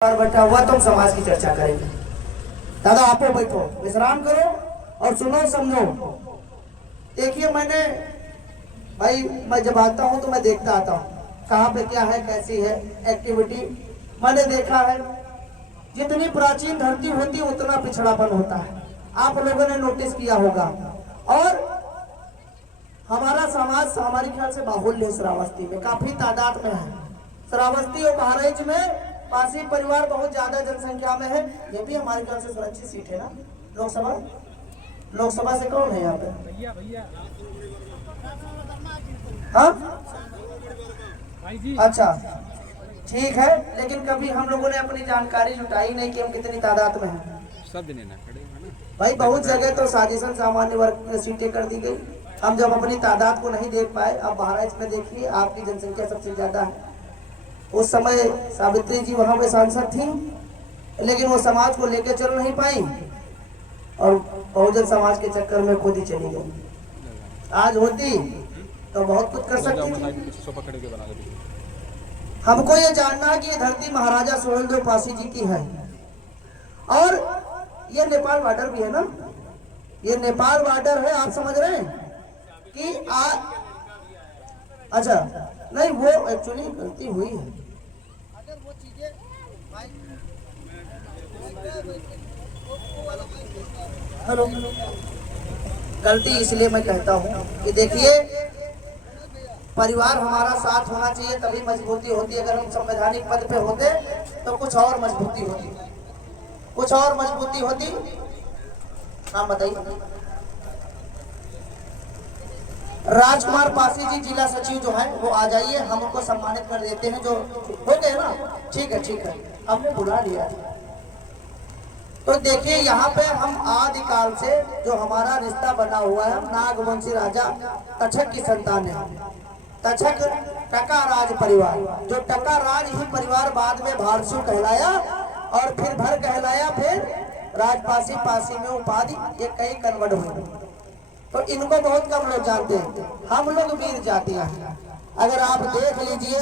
और बैठा हुआ तुम समाज की चर्चा करेंगे। दादा आपो बैठो, विश्राम करो और सुनो समझो। देखिए मैंने भाई मैं जब आता हूँ तो मैं देखता आता हूँ कहाँ पे क्या है, कैसी है एक्टिविटी। मैंने देखा है जितनी प्राचीन धरती होती है उतना पिछड़ापन होता है। आप लोगों ने नोटिस किया होगा। और हमारा समाज हमारे ख्याल से बाहुल्य श्रावस्ती में काफी तादाद में है। श्रावस्ती और बहराइच में पासी परिवार बहुत ज्यादा जनसंख्या में है। ये भी हमारे ख्याल से सुरक्षित सीट है ना लोकसभा। लोकसभा से कौन है यहाँ पे? हाँ अच्छा ठीक है, लेकिन कभी हम लोगों ने अपनी जानकारी जुटाई नहीं कि हम कितनी तादाद में हैं। भाई बहुत जगह तो साजिशन सामान्य वर्ग में सीटें कर दी गई। हम जब अपनी तादाद को नहीं देख पाए, अब बहराइच में देखिए आपकी जनसंख्या सबसे ज्यादा है। उस समय सावित्री जी वहां पे सांसद थी, लेकिन वो समाज को लेकर चल नहीं पाई और बहुजन समाज के चक्कर में खुद ही चली गई। आज होती तो बहुत कुछ कर सकती थी। हमको ये जानना है कि ये धरती महाराजा सुहेलदेव पासी जी की है और ये नेपाल बॉर्डर भी है ना। ये नेपाल बॉर्डर है, आप समझ रहे हैं कि अच्छा नहीं, वो एक्चुअली गलती हुई है। अगर वो चीजें हेलो गलती इसलिए मैं कहता हूँ कि देखिए परिवार हमारा साथ होना चाहिए तभी मजबूती होती है। अगर हम संवैधानिक पद पे होते तो कुछ और मजबूती होती, कुछ और मजबूती होती। नाम बताइए। राजकुमार पासी जी जिला सचिव जो है वो आ जाइए, हम उनको सम्मानित कर देते हैं। जो हो गए ना, ठीक है ठीक है, हमने बुला लिया। तो देखिए यहाँ पे हम आदिकाल से जो हमारा रिश्ता बना हुआ है, नागवंशी राजा तक्षक की संतान है। तक्षक टका राज परिवार, जो टका राज ही परिवार बाद में भारसु कहलाया और फिर भर कहलाया, फिर राजपासी, पासी में उपाधि, ये कई कन्वर्ट हुए। तो इनको बहुत कम लोग जानते हैं। हम लोग वीर जातियां हैं। अगर आप देख लीजिए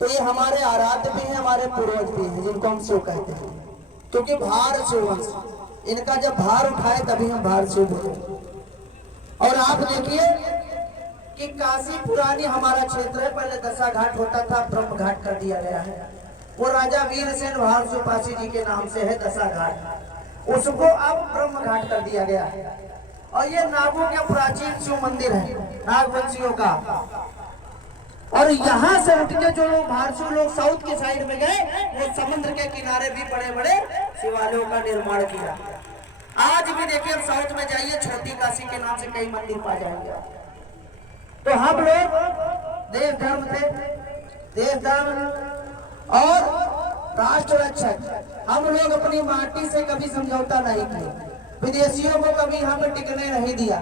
तो ये हमारे आराध्य भी हैं, हमारे पूर्वज भी हैं, जिनको हम शिव कहते हैं। क्योंकि भार शिव वंश, इनका जब भार उठाए तभी हम भार शिव बोले। और आप देखिए कि काशी पुरानी हमारा क्षेत्र है, पहले दशा घाट होता था, ब्रह्म घाट कर दिया गया है। वो राजा वीरसेन भारसु पासी जी के नाम से है दशा घाट, उसको अब ब्रह्म घाट कर दिया गया है। और ये नागों के प्राचीन शिव मंदिर है नागवंशियों का। और यहाँ से उठ के जो लोग भारसु लोग साउथ के साइड में गए, वो समुद्र के किनारे भी बड़े बड़े शिवालयों का निर्माण किया। आज भी देखिए साउथ में जाइए, छोटी काशी के नाम से कई मंदिर पा जाएंगे। तो हम लोग देश धर्म थे, देश धर्म और राष्ट्र रक्षक। हम लोग अपनी माटी से कभी समझौता नहीं किया, विदेशियों को कभी हमें टिकने नहीं दिया।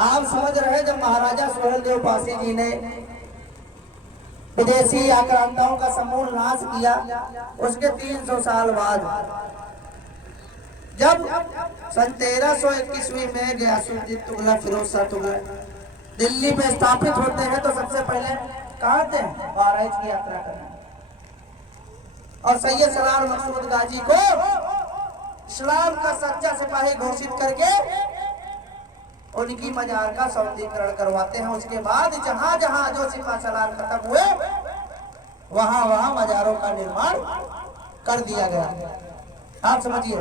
आप समझ रहे, जब महाराजा सुहेलदेव पासी जी ने विदेशी आक्रांताओं का समूल नाश किया, उसके 300 साल बाद जब सन 1321 में गयासुद्दीन तुगलक, फिरोज शाह तुगलक दिल्ली में स्थापित होते हैं, तो सबसे पहले कहाँ थे? बहराइच की यात्रा करना। और सैयद सलार मकसूद गाजी को इस्लाम का सच्चा सिपाही घोषित करके उनकी मजार का सौंदर्यीकरण करवाते हैं। उसके बाद जहां जहां जो सिपा सलार खत्म हुए वहां वहां मजारों का निर्माण कर दिया गया, आप समझिए।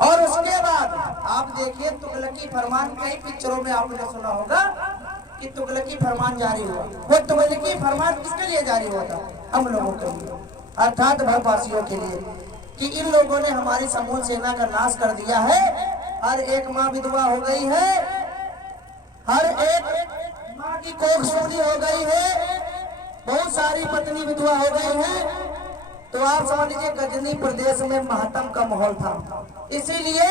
और उसके बाद आप देखिए तुगलकी फरमान, कई पिक्चरों में आपने सुना होगा कि तुगलकी फरमान जारी हुआ। वो तुगलकी फरमान किसके लिए जारी हुआ था? हम लोगों के लिए, अर्थात भरपासियों के लिए, कि इन लोगों ने हमारी समूह सेना का नाश कर दिया है। हर एक माँ विधवा हो गई है, हर एक माँ की कोख सूनी हो गई है, बहुत सारी पत्नी विधवा हो गई है। तो आप समझ लीजिए गजनी प्रदेश में मातम का माहौल था। इसीलिए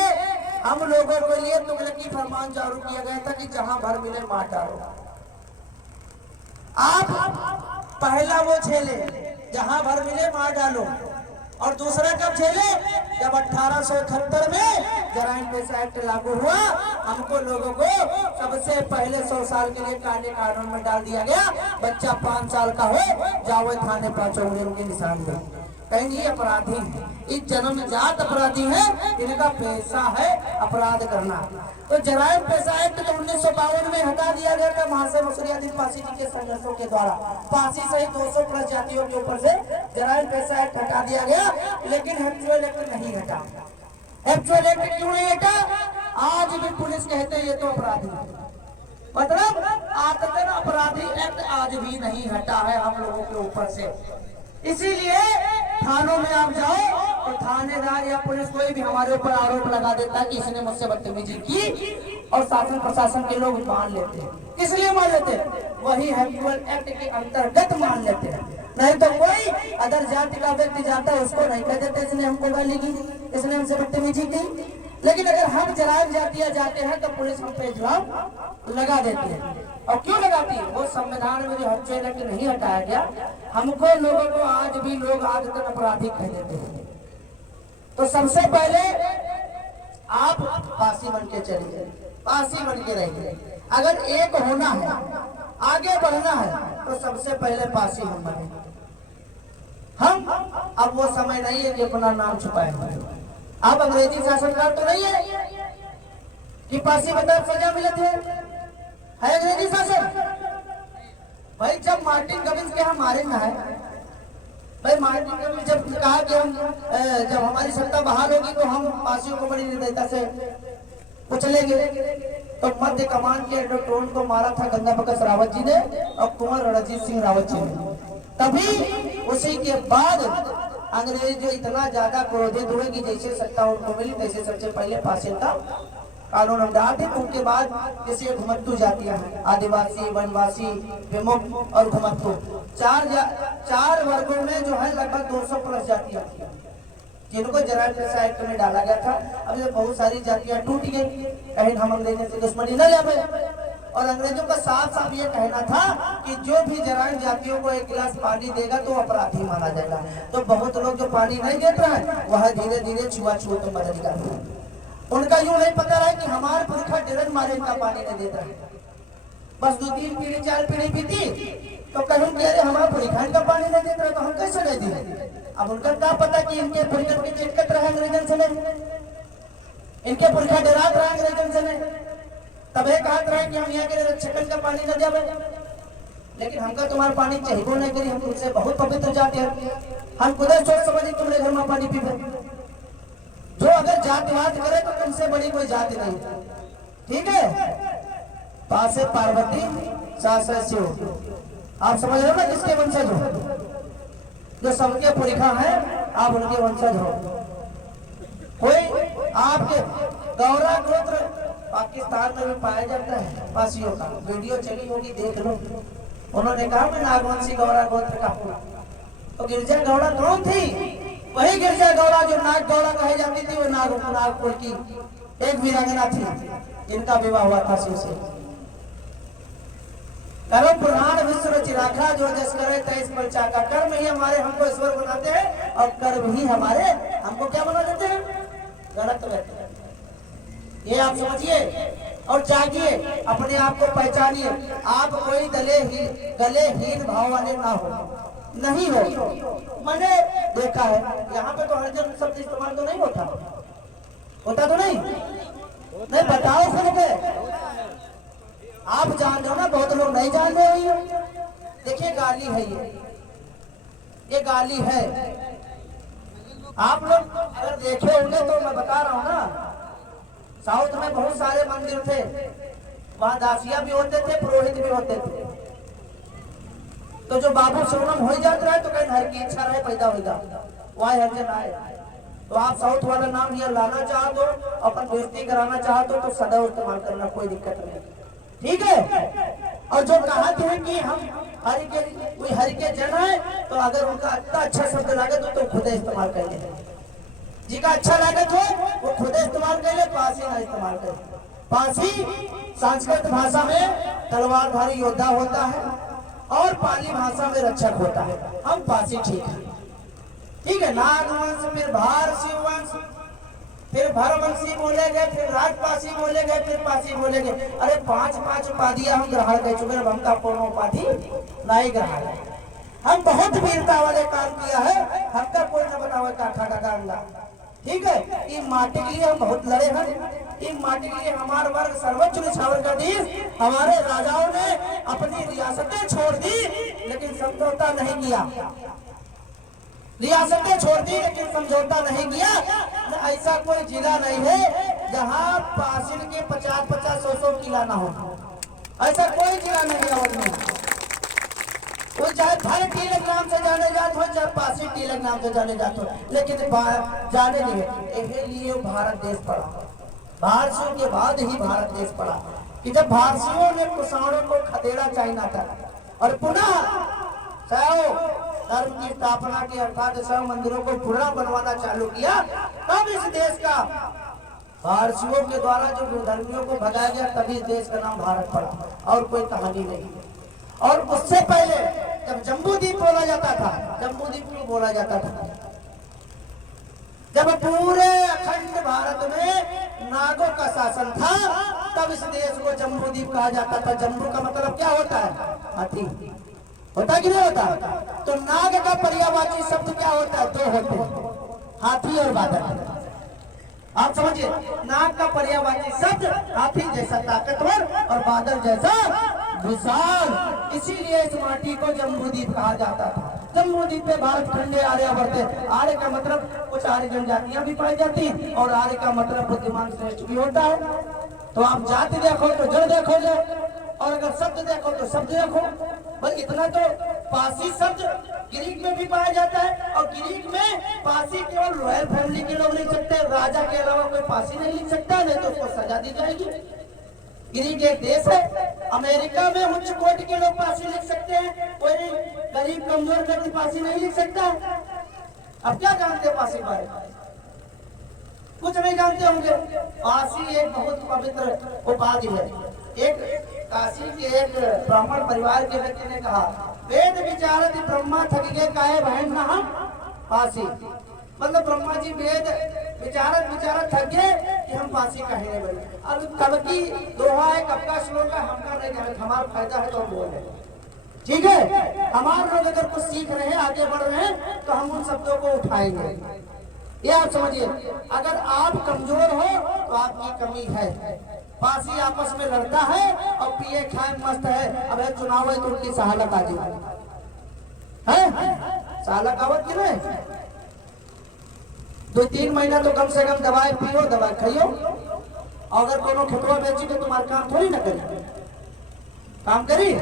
हम लोगों के लिए तुगलकी फरमान जारी किया गया था कि जहां भर मिले मार डालो। आप पहला वो झेले जहां भर मिले मार डालो, और दूसरा कब झेले? जब 1878 में जराइम पेश एक्ट लागू हुआ, हमको लोगों को सबसे पहले 100 साल के लिए काले कानून में डाल दिया गया। बच्चा 5 साल का हो जावे थाने 5 उंगली के निशान में। कहीं ये अपराधी है, इस जन्मजात अपराधी है, इनका पेशा है अपराध करना। तो जराइम पेशा एक्ट तो 1952 में हटा दिया गया था महाशय मसूरियादीन पासी जी के संघर्षों के द्वारा। पासी सहित 200 प्लस जातियों के ऊपर से जराइम पेशा एक्ट हटा दिया गया, लेकिन एक्चुअल एक्ट नहीं हटा। एक्चुअल एक्ट क्यों नहीं हटा? आज भी पुलिस कहते हैं ये तो अपराधी है, मतलब आतंकन अपराधी एक्ट आज भी नहीं हटा है हम लोगों के ऊपर से। इसीलिए थानों में आप जाओ तो थानेदार या पुलिस कोई भी हमारे ऊपर आरोप लगा देता है कि इसने मुझसे बदतमीजी की, और शासन प्रशासन के लोग मान लेते हैं। किस लिए मान लेते हैं? वही एक्चुअल एक्ट के अंतर्गत मान लेते हैं। नहीं तो कोई अदर जाति का व्यक्ति जाता है उसको नहीं कह देते इसने हमको गाली की, इसने हमसे बदतमीजी की। लेकिन अगर हम जराइम जातियां जाते हैं तो पुलिस हम पे इल्जाम लगा देती है। और क्यों लगाती है? वो संविधान में जो एक्चुअल एक्ट नहीं हटाया गया, हमको लोगों को आज भी लोग आदतन अपराधी कह देते हैं। तो सबसे पहले आप पासी बन के चलिए, पासी बन के रहिए। अगर एक होना है, आगे बढ़ना है, तो सबसे पहले पासी हम बने। हम अब वो समय नहीं है कि अपना नाम छुपाए। अब अंग्रेजी शासनकाल तो नहीं है कि फांसी बता सजा मिलती है अंग्रेजी शासन। भाई जब मार्टिन कमिंस के हम मारे ना है, भाई मार्टिन कमिंस जब कहा कि हम जब हमारी सत्ता बहाल होगी तो हम फांसियों को बड़ी निर्दयता से कुचलेंगे, तो मध्य कमान के टोन को मारा था गंगा प्रकाश रावत जी ने और कुंवर रणजीत सिंह रावत जी ने। तभी उसी के बाद अंग्रेज जो इतना ज्यादा क्रोधित हुए कि जैसे सत्ता उनको मिली तैसे सबसे पहले फांसी का कानून हम डाल थे। उनके बाद जैसे घुमत्तू जातियां हैं, आदिवासी, वनवासी, विमुक्त और घुमत्तू, चार वर्गों में जो है लगभग 200 प्लस जातियां थी जिनको जराइम पेशा एक्ट में डाला गया था। अब ये बहुत सारी जातियां टूट गई, कहीं हम अंग्रेजों से दुश्मनी न जावे। और अंग्रेजों का साफ साफ ये कहना था कि जो भी जराइम जातियों को एक गिलास पानी देगा तो अपराधी माना जाएगा। तो बहुत लोग जो पानी नहीं देते हैं वह धीरे धीरे छुआछूत में बदल जाते हैं। उनका यूं नहीं पता रहा कि हमारे पुरखा डरन मारे इनका पानी नहीं देता है, बस 2-3 पीढ़ी 4 पीढ़ी बीती तो कहूँ कि अरे हमारा पुरखा इनका पानी नहीं देता है तो हम कैसे नहीं दिए। अब उनका क्या पता कि इनके पुरखा की चिटकत रहे अंग्रेजन से नहीं, इनके पुरखा डरात रहे अंग्रेजन से नहीं, तब एक हाथ रहे कि हम यहाँ के रक्षकन का पानी न देवे। लेकिन हमका तुम्हारा पानी चाहिए नहीं करी, हम तुमसे बहुत पवित्र जाते हैं, हम खुद सोच समझी तुम्हारे घर में पानी पीवे। जो अगर जातिवाद करे तो तुमसे बड़ी कोई जाति नहीं, ठीक है। पासे पार्वती सासरे शिव, आप समझ रहे हो ना, किसके वंशज हो? जो सबके पुरखा हैं आप उनके वंशज हो। कोई आपके गौरा गोत्र पाकिस्तान में भी पाया जाता है पासियों का, वीडियो चली होगी देख लो। उन्होंने कहा मैं नागवंशी गौरा गोत्र का हूँ। तो गिरजा गौड़ा कौन थी? वही गिरजा गौड़ा जो नाग गौड़ा कही जाती थी, वो नागपुर की एक वीरांगना थी, इनका विवाह हुआ था शिव से। कर्म पुराण विश्व चिराखा जो जस करे तेईस परचा का। कर्म ही हमारे हमको ईश्वर बनाते हैं और कर्म ही हमारे हमको क्या बना देते हैं? गलत व्यक्ति। ये आप समझिए और जागिए, अपने आप को पहचानिए। आप कोई गले हीन भाव वाले ना हो, नहीं हो। मैंने देखा है यहाँ पे तो हरिजन शब्द इस्तेमाल तो नहीं होता, होता तो नहीं बताओ खुद के। आप जान रहे हो ना, बहुत लोग नहीं जान रहे हो। देखिए गाली है, ये गाली है। आप लोग अगर देखे होंगे तो मैं बता रहा हूँ ना, साउथ में बहुत सारे मंदिर थे, वहां दासिया भी होते थे, पुरोहित भी होते थे। तो जो बाबू सोनम हो जाता है तो कहीं हर की इच्छा रहे पैदा होगा, वह हरिजन आए। तो आप साउथ वाला नाम यहाँ लाना चाहो तो, अपन बेइज्जती कराना चाहो तो सदैव इस्तेमाल करना, कोई दिक्कत नहीं, ठीक है। और जो कहते हैं कि हम हरि के जन है, तो अगर उनका अच्छा शब्द लगे तो खुद इस्तेमाल कर ले, जी का अच्छा लगे तो वो खुद इस्तेमाल कर ले, पासी ना इस्तेमाल करे। पासी संस्कृत भाषा में तलवारधारी योद्धा होता है और पाली भाषा में रक्षक होता है। हम पासी ठीक है, ठीक है। नागवंश, फिर भारसी वंश, फिर भरवंशी बोलेंगे, फिर राजपासी बोलेंगे, फिर पासी बोलेंगे। अरे 5 उपाधियां हम ग्रहण कर चुके हैं, हमका कोनो उपाधि नहीं ग्रहण है। हम बहुत वीरता वाले काम किया है, हमका कोई हो काठा का गांगला। ठीक है, ये माटी के लिए हम बहुत लड़े हैं, ये माटी के लिए हमारे वर्ग सर्वोच्च निछावर कर दी। हमारे राजाओं ने अपनी रियासतें छोड़ दी लेकिन समझौता नहीं किया, रियासतें छोड़ दी लेकिन समझौता नहीं किया। ऐसा कोई जिला नहीं है जहां पासिल के 50-50, 100-100 किला ना हो, ऐसा कोई जिला नहीं है अवध में। वो चाहे धन टीलक नाम से जाने जाते हो, चाहे पासी टीलक नाम से जाने जाते हो, लेकिन जाने नहीं है। इसलिए भारत देश पड़ा, भारतीयों के बाद ही भारत देश पड़ा कि जब भारतीयों ने कुषाणों को खदेड़ा चाइना तक और पुनः धर्म की स्थापना की अर्थात 100 मंदिरों को पुनः बनवाना चालू किया, तब इस देश का भारतीयों के द्वारा जो धर्मियों को भगाया गया, तभी देश का नाम भारत पड़ा और कोई कहानी नहीं। और उससे पहले जब जम्बूद्वीप बोला जाता था, जम्बूद्वीप क्यों बोला जाता था? जब पूरे अखंड भारत में नागों का शासन था, तब इस देश को जम्बूद्वीप कहा जाता था। जम्बू का मतलब क्या होता है? हाथी होता है कि नहीं होता? तो नाग का पर्यायवाची शब्द क्या होता है? दो होते हैं, हाथी और बादल। आप समझिए, नाग का पर्यायवाची शब्द हाथी जैसा ताकतवर और बादल जैसा विशाल, इसीलिए इस माटी को जम्बूद्वीप कहा जाता था। जम्बूद्वीप पे भारत खंडे आर्यावर्त, आर्य का मतलब कुछ आर्य जनजातियां भी पाई जाती और आर्य का मतलब बुद्धिमान श्रेष्ठ भी होता है। तो आप जाति देखो तो जड़ देखोगे और अगर शब्द देखो तो शब्द देखो। बस इतना तो पासी शब्द ग्रीक में भी पाया जाता है और ग्रीक में पासी केवल रॉयल फैमिली के लोग लिख सकते हैं, राजा के अलावा कोई पासी नहीं लिख सकता, नहीं तो उसको सजा दी जाएगी। ग्रीक एक देश है, अमेरिका में उच्च कोटि के लोग पासी लिख सकते हैं, कोई गरीब कमजोर व्यक्ति पासी नहीं लिख सकता। अब क्या जानते हैं पासी बारे में? कुछ नहीं जानते होंगे। पासी एक बहुत पवित्र उपाधि है। एक काशी के एक ब्राह्मण परिवार के व्यक्ति ने कहा, वेद विचारत ब्रह्मा थक गए काहे बहन ना हम पासी। मतलब ब्रह्मा जी वेद विचारत थक गए कि हम पासी कहे नहीं बने। अब कब की दोहा है, कब का श्लोक है, हमका नहीं जाने, हमारा फायदा है तो हम बोले। ठीक है, हमारे लोग अगर कुछ सीख रहे हैं, आगे बढ़ रहे हैं, तो हम उन शब्दों को उठाएंगे। ये आप समझिए, अगर आप कमजोर हो तो आपकी कमी है। पासी आपस में लड़ता है और पिए खाए मस्त है। अब चुनाव है तो उनकी सहालत आ जाए है, सहालत आवत की नहीं। 2-3 महीना तो कम से कम दवाई पियो, दवाई खाइयो। अगर कोनो खतवा बेची तो तुम्हारा काम थोड़ी ना करी, काम करी।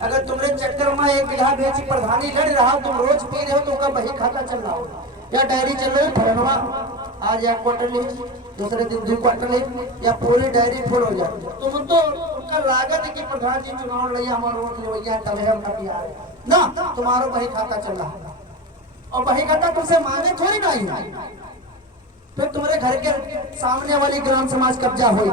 अगर तुम्हारे चक्कर में 1 बीघा बेची प्रधानी लड़ रहा हो, तुम रोज पी रहे हो, तो उनका बही खाता चल रहा हो या डायरी चल रही फरनवा, आज 1 क्वार्टर ली, दूसरे दिन 2 क्वार्टर ली, या पूरी डायरी फुल हो जाए, तो तुम तो उनका लागत है कि प्रधान जी चुनाव लड़िया हमारे रोड ले तब हम कभी आए ना, तुम्हारा बही खाता चल रहा है और बही खाता तुमसे मांगे थोड़ी ना ही। फिर तुम्हारे घर के सामने वाली ग्राम समाज कब्जा हुई,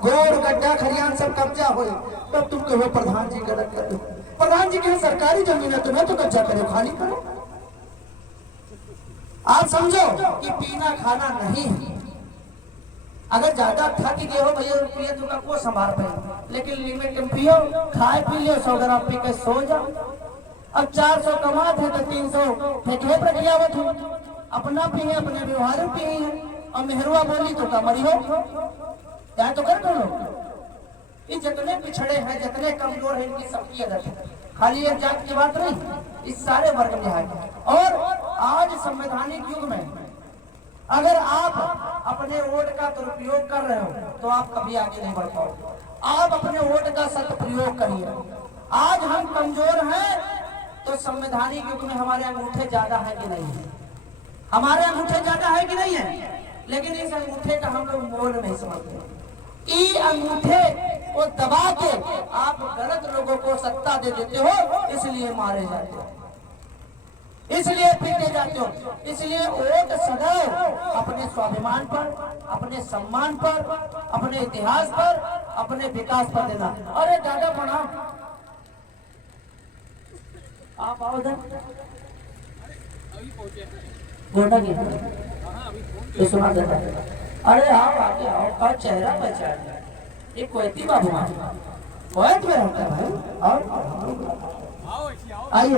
गोड़ गड्ढा खरियान सब कब्जा हुई, तब तुम कहो प्रधान जी गलत कर दो। प्रधान जी की सरकारी जमीन है, तुम्हें तो कब्जा करो, खाली करो। आप समझो कि पीना खाना नहीं है। अगर ज्यादा थक गए हो भैया पिए तो को संभाल पाए, लेकिन लिमिट में पियो, खाए पी लियो, 100 ग्राम पी के सो जाओ। अब 400 कमात है तो 300 फेंके प्रक्रियावत हो, अपना पिए, अपने व्यवहार पिए है और मेहरुआ बोली तो कमरी हो क्या तो कर दो। ये जितने पिछड़े हैं, जितने कमजोर हैं, इनकी सबकी अदर है, खाली एक जात की बात नहीं, इस सारे वर्ग में है। और आज संवैधानिक युग में अगर आप अपने वोट का दुरुपयोग कर रहे हो तो आप कभी आगे नहीं बढ़ पाओगे। आप अपने वोट का सदुपयोग करिए। आज हम कमजोर हैं तो संवैधानिक युग में हमारे अंगूठे ज्यादा है कि नहीं है? हमारे अंगूठे ज्यादा है कि नहीं है? लेकिन इस अंगूठे का हम लोग मोल नहीं समझते। ये अंगूठे को दबा के आप गलत लोगों को सत्ता दे देते हो, इसलिए मारे जाते हो, इसलिए पीटे जाते हो। इसलिए वोट सदैव अपने स्वाभिमान पर, अपने सम्मान पर, अपने इतिहास पर, अपने विकास पर देना। अरे दादा प्रणाम, आप आओ इधर। गोटा की तो सुना देता। अरे आओ आगे आओ, का चेहरा पहचान, ये कोयती बाबू कोयत में रहता है भाई। और आइए